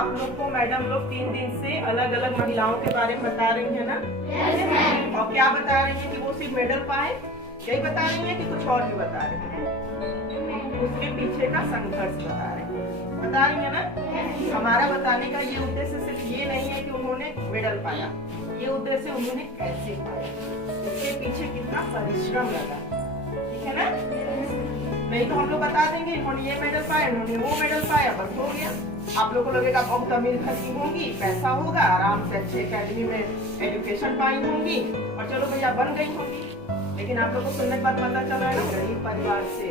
आप लोग को मैडम लोग 3 दिन से अलग अलग महिलाओं के बारे में बता रही है ना? yes, और क्या बता रही है कि वो सिर्फ मेडल पाए, यही बता रही है कि कुछ और भी बता रही है? उसके पीछे का संघर्ष बता रही है ना? yes, हमारा बताने का ये उद्देश्य सिर्फ ये नहीं है कि उन्होंने मेडल पाया, ये उद्देश्य उन्होंने कैसे पाया, उसके पीछे कितना परिश्रम लगा, ठीक है ना? नहीं तो हम लोग बता देंगे इन्होंने ये मेडल पाया, इन्होंने वो मेडल पाया, बस हो गया। आप लोग को लगेगा बहुत अमीर घर की होंगी, पैसा होगा, आराम से अच्छे एकेडमी में एजुकेशन पाई होंगी और चलो भैया बन गई होंगी। लेकिन आप लोग को सुनने के बाद पता चल रहा है ना, गरीब परिवार से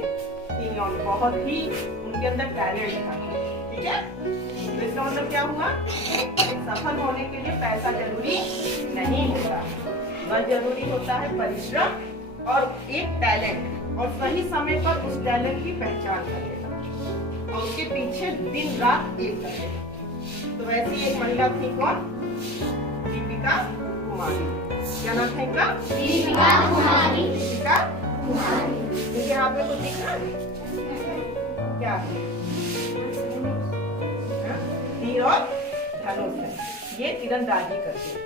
थी और बहुत ही उनके अंदर टैलेंट था, ठीक है? तो इसका मतलब क्या हुआ, सफल होने के लिए पैसा जरूरी नहीं होता, बस जरूरी होता है परिश्रम और एक टैलेंट, और सही समय पर उस टैलेंट की पहचान कर लेना और उसके पीछे दिन रात एक कर लेना। तो वैसी एक महिला थी कौन? दीपिका कुमारी। क्या नाम था इनका? दीपिका कुमारी। दीपिका कुमारी। इनके हाथ में कुछ दिख रहा है क्या? तीर और धनुष है। ये तीरंदाजी करते हैं,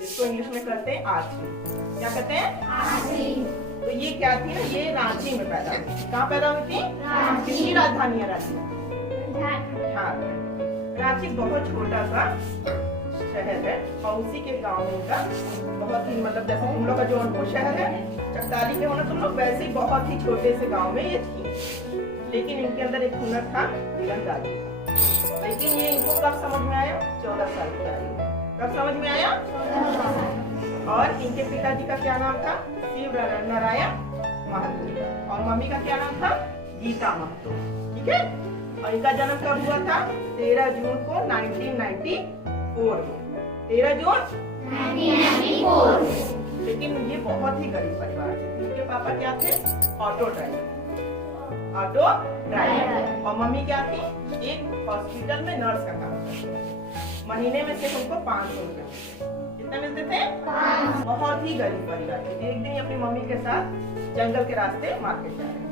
जिसको इंग्लिश में कहते हैं आर्चरी। क्या कहते हैं? आर्चरी। तो ये क्या थी ना, ये रांची में पैदा हुई थी। कहाँ पैदा हुई थी? किसकी राजधानी है रांची? झारखंड। रांची बहुत छोटा सा शहर है और उसी के गांव में का बहुत ही, मतलब जैसे तुम लोग का जौनपुर शहर है, चकताली के होना तुम लोग, वैसे ही बहुत ही छोटे से गांव में ये थी। लेकिन इनके अंदर एक हुनर था, तीरंदाजी का। लेकिन ये इनको कब समझ में आया? 14 साल की आयु में। कब समझ में आया? 14 साल। और इनके पिताजी का क्या नाम था? शिव नारायण महतो। और मम्मी का क्या नाम था? गीता महतो, ठीक है? और इनका जन्म कब हुआ था? 13 जून को 1994 में। 13 जून 1994। लेकिन ये बहुत ही गरीब परिवार से थे। इनके पापा क्या थे? Auto driver. और मम्मी क्या थी? एक हॉस्पिटल में नर्स का काम करती। महीने में सिर्फ उनको 500 रुपए मिलते। कितने मिलते थे? 500। बहुत ही गरीब परिवार थे। एक दिन अपनी मम्मी के साथ जंगल के रास्ते मार्केट जा रहे हैं,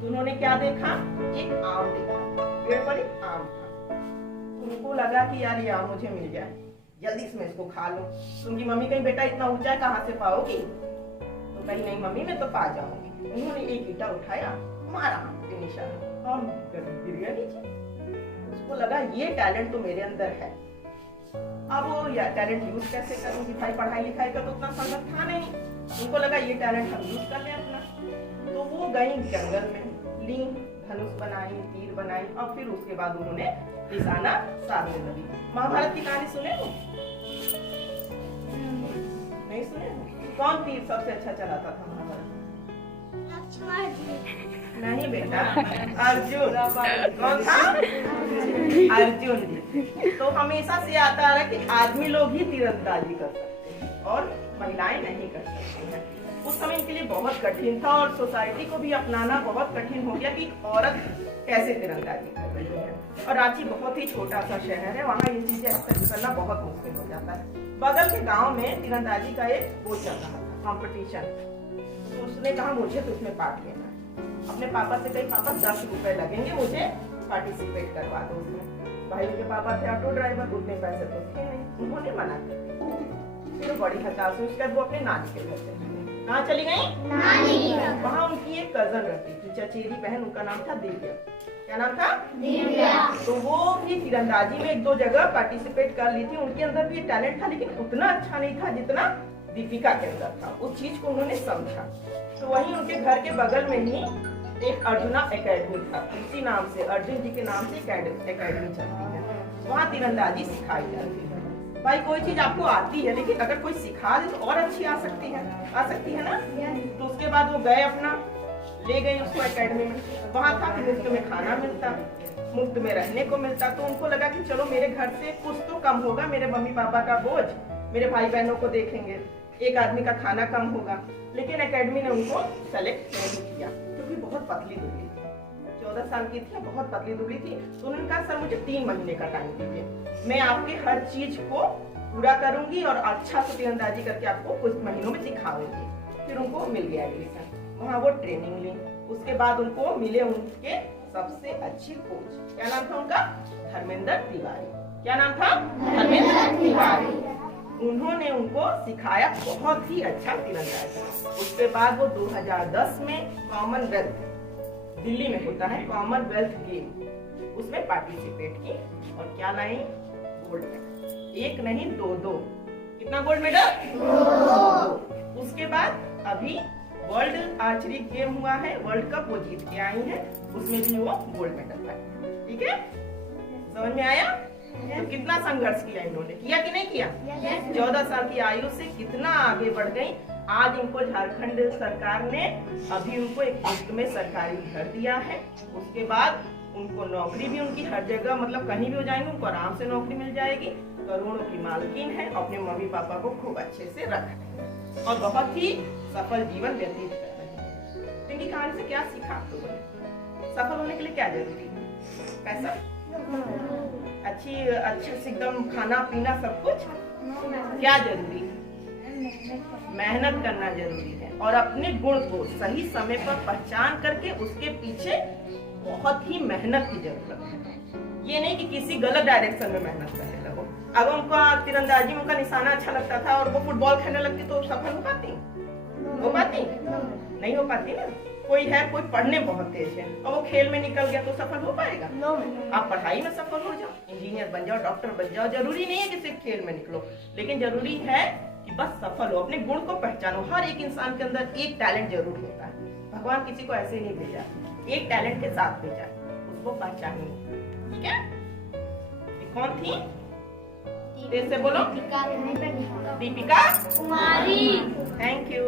तो उन्होंने क्या देखा? एक आम देखा, पेड़ पर एक आम था। उनको लगा कि यार ये आम मुझे मिल जाए, जल्दी से मैं इसको खा लूं। तो उनकी मम्मी कहीं, बेटा इतना ऊंचा कहाँ से पाओगी? तो कहीं नहीं मम्मी, मैं तो पा जाऊंगी। उन्होंने एक ईटा उठाया, मारा पे निशाना और गिर गया नीचे। उसको लगा ये टैलेंट तो मेरे अंदर है, अब वो या टैलेंट यूज कैसे करूंगी? भाई पढ़ाई लिखाई का तो उतना समझ था नहीं। उनको लगा ये टैलेंट हम यूज कर लें अपना। तो वो गई जंगल में, ली धनुष बनाई, तीर बनाई और फिर उसके बाद उन्होंने निशाना साधने लगी। महाभारत की कहानी सुने हो? नहीं सुने? कौन तीर सबसे अच्छा चलाता था महाभारत? नहीं बेटा, अर्जुन। कौन था? अर्जुन जी। तो हमेशा से आता है कि आदमी लोग ही तीरंदाजी कर सकते हैं और महिलाएं नहीं कर सकती हैं। उस समय इनके लिए बहुत कठिन था और सोसाइटी को भी अपनाना बहुत कठिन हो गया कि एक औरत कैसे तीरंदाजी कर रही है। और रांची बहुत ही छोटा सा शहर है, वहाँ ये चीजें एक्सेप्ट करना बहुत मुश्किल हो जाता है। बगल के गाँव में तीरंदाजी का एक वो चल रहा था, कॉम्पिटिशन। तो उसने कहा मुझे तो इसमें पार्ट लेना है। अपने पापा से कही, पापा 10 रुपए लगेंगे, मुझे पार्टिसिपेट करवा दो उसमें। भाई के पापा थे ऑटो ड्राइवर, उतने पैसे तो थे नहीं, उन्होंने मना कर दिया। फिर बड़ी हताश हुई, उसके बाद वो अपने नानी के घर चली गई। कहाँ चली गई? नानी के घर। वहाँ उनकी एक कजन रहती थी, चचेरी बहन, उनका नाम था दिव्या। क्या नाम था? दिव्या। तो वो भी तीरंदाजी में 1-2 जगह पार्टिसिपेट कर ली थी। उनके अंदर भी टैलेंट था, लेकिन उतना अच्छा नहीं था जितना दीपिका के अंदर था। उस चीज को उन्होंने समझा। तो वहीं उनके घर के बगल में ही एक अर्जुना एकेडमी था, उसी नाम से, अर्जुन जी के नाम से एकेडमी चलती है। वहाँ तीरंदाजी सिखाई जाती है। भाई कोई चीज आपको आती है, लेकिन अगर कोई सिखा दे तो और अच्छी आ सकती है ना? तो उसके बाद वो गए, अपना ले गए उसको एकेडमी में। वहाँ था कि मुफ्त में खाना मिलता, मुफ्त में रहने को मिलता। तो उनको लगा कि चलो मेरे घर से कुछ तो कम होगा, मेरे मम्मी पापा का बोझ, मेरे भाई बहनों को देखेंगे, एक आदमी का खाना कम होगा। लेकिन एकेडमी ने उनको सेलेक्ट नहीं किया क्योंकि बहुत पतली दुबली थी, 14 साल की थी, बहुत पतली दुबली थी। तो उन्होंने कहा सर मुझे 3 महीने का टाइम दीजिए, मैं आपके हर चीज को पूरा करूंगी और अच्छा से तीरंदाजी करके आपको कुछ महीनों में दिखाऊंगी। फिर उनको मिल गया एडमिशन, वहाँ वो ट्रेनिंग ली। उसके बाद उनको मिले उनके सबसे अच्छी कोच। क्या नाम था उनका? धर्मेंद्र तिवारी। क्या नाम था? धर्मेंद्र तिवारी। उन्होंने उनको सिखाया बहुत ही अच्छा तीरंदाजी। उसके बाद वो 2010 में कॉमनवेल्थ, दिल्ली में होता है कॉमनवेल्थ गेम, उसमें पार्टिसिपेट की और क्या लाई? Gold medal. एक नहीं दो। कितना गोल्ड मेडल? 2। उसके बाद अभी वर्ल्ड आर्चरी गेम हुआ है, वर्ल्ड कप, वो जीत के आई है, उसमें भी वो गोल्ड मेडल पाई। ठीक है, समझ में आया? तो कितना संघर्ष किया इन्होंने, किया कि नहीं किया? 14 साल की आयु से कितना आगे बढ़ गई। आज इनको झारखंड सरकार ने अभी उनको एक मुफ्त में सरकारी घर दिया है। उसके बाद उनको नौकरी भी उनकी हर जगह, मतलब कहीं भी हो जाएंगे उनको आराम से नौकरी मिल जाएगी। करोड़ों की मालकिन है, अपने मम्मी पापा को खूब अच्छे से रख रहे और बहुत ही सफल जीवन व्यतीत कर रहे हैं। इनकी कहानी से क्या सीखा आप लोगों ने? सफल होने के लिए क्या जरूरी है? पैसा, अच्छे से एकदम खाना पीना सब कुछ। क्या जरूरी है? मेहनत करना जरूरी है और अपने गुण को सही समय पर पहचान करके उसके पीछे बहुत ही मेहनत की जरूरत है। ये नहीं कि किसी गलत डायरेक्शन में मेहनत करने लगो। अगर उनका तीरंदाजी में उनका निशाना अच्छा लगता था और वो फुटबॉल खेलने लगती तो सफल हो पाती? नहीं हो पाती ना। कोई है, कोई पढ़ने बहुत तेज है और वो खेल में निकल गया तो सफल हो पाएगा? आप पढ़ाई में सफल हो जाओ, इंजीनियर बन जाओ, डॉक्टर बन जाओ, जरूरी नहीं है कि सिर्फ खेल में निकलो, लेकिन जरूरी है कि बस सफल हो, अपने गुण को पहचानो। हर एक इंसान के अंदर एक टैलेंट जरूर होता है, भगवान किसी को ऐसे नहीं भेजा, एक टैलेंट के साथ भेजा, उसको पहचानिए। ठीक है? कौन थी? तेज से बोलो। दीपिका कुमारी। Thank you.